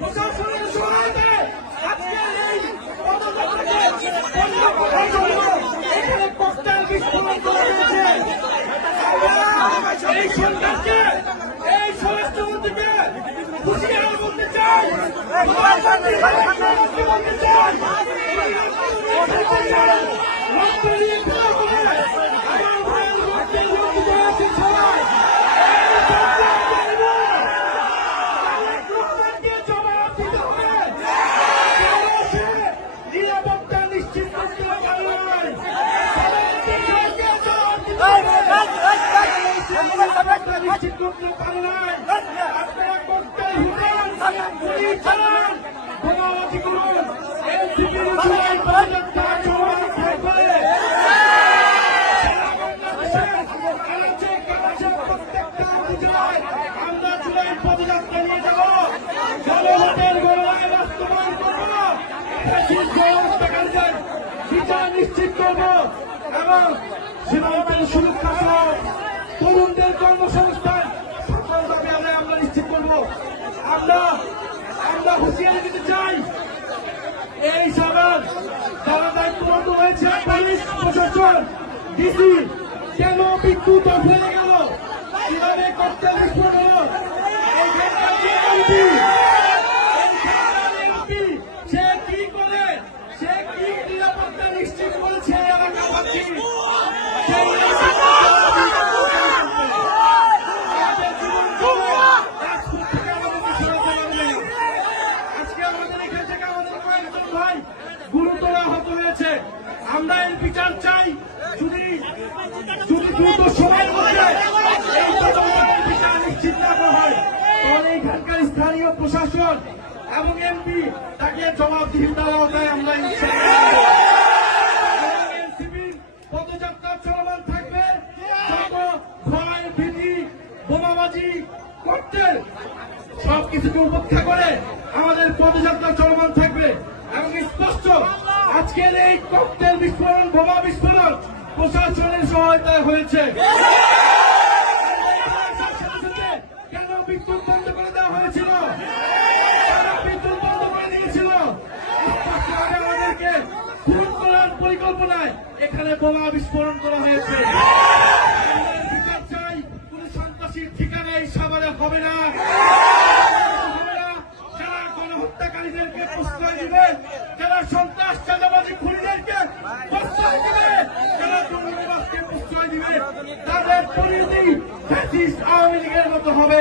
প্রশাসনের সহায়তায় আজকের এই পদযাত্রাকে এখানে ককটেল বিস্ফোরণ করা হয়েছে। এই সরকারকে, এই স্বরাষ্ট্রমন্ত্রীকে হুঁশিয়ার করতে চাই, বলতে চাই নিরাপত্তা নিশ্চিত করতে নিশ্চিত করতে পারে নাই। আপনারা করতে গুলি চালান, বোমাবাজি করুন, এনসিপির পদযাত্রা চলমান থাকবে। প্রত্যেকটা উপজেলায় আমরা জুলাই পদযাত্রা নিয়ে যাব, জনগণের গণনায় বাস্তবায়ন করব, বিচার নিশ্চিত করব এবং সীমান্তের সুরক্ষা সহ তরুণদের কর্মসংস্থান সকলভাবে আমরা নিশ্চিত করব। আমরা হুঁশিয়ারি দিতে চাই, এই সবার যারা দায়িত্বরত হয়েছে, পুলিশ প্রশাসন, ডিসি, কেন বিদ্যুৎ ফেলে গেল, কিভাবে ককটেল বিস্ফোরণ হলো, সে কি করে, সে কি নিরাপত্তা নিশ্চিত করেছে এলাকাবাসী, গুরুতর আহত হয়েছে। আমরা এর বিচার চাই। যদি দ্রুত সময়ের মধ্যে এই বিচার নিশ্চিত না করা হয়, তাহলে এখানকার স্থানীয় প্রশাসন এবং এমপি তাকে জবাবদিহিতার আওতায় আমরা এনসিপির পদযাত্রা চলমান থাকবে। যত ভয়, ভীতি, বোমাবাজি করতে সবকিছুকে উপেক্ষা করে আমাদের পদযাত্রা চলমান থাকবে এবং স্পষ্ট আজকের এই ককটেল বিস্ফোরণ, বোমা বিস্ফোরণ প্রশাসনের সহায়তায় হয়েছে। কেন বিদ্যুৎ বন্ধ করে দেওয়া হয়েছিল, বিদ্যুৎ বন্ধ করে দিয়েছিল, আমাদেরকে খুন করার পরিকল্পনায় এখানে বোমা বিস্ফোরণ করা হয়েছে। বিচার চাই, কোন সন্ত্রাসীর ঠিকানা এই সাভারে হবে না। যারা গণহত্যাকারীদেরকে প্রশ্রয় দিবে, যারা সন্ত্রাস চাঁদাবাজি খুনিদেরকে প্রশ্রয় দিবে, যারা দুর্নীতিবাজকে প্রশ্রয় দিবে, তাদের পরিণতি ফ্যাসিস্ট আওয়ামী লীগের মতো হবে।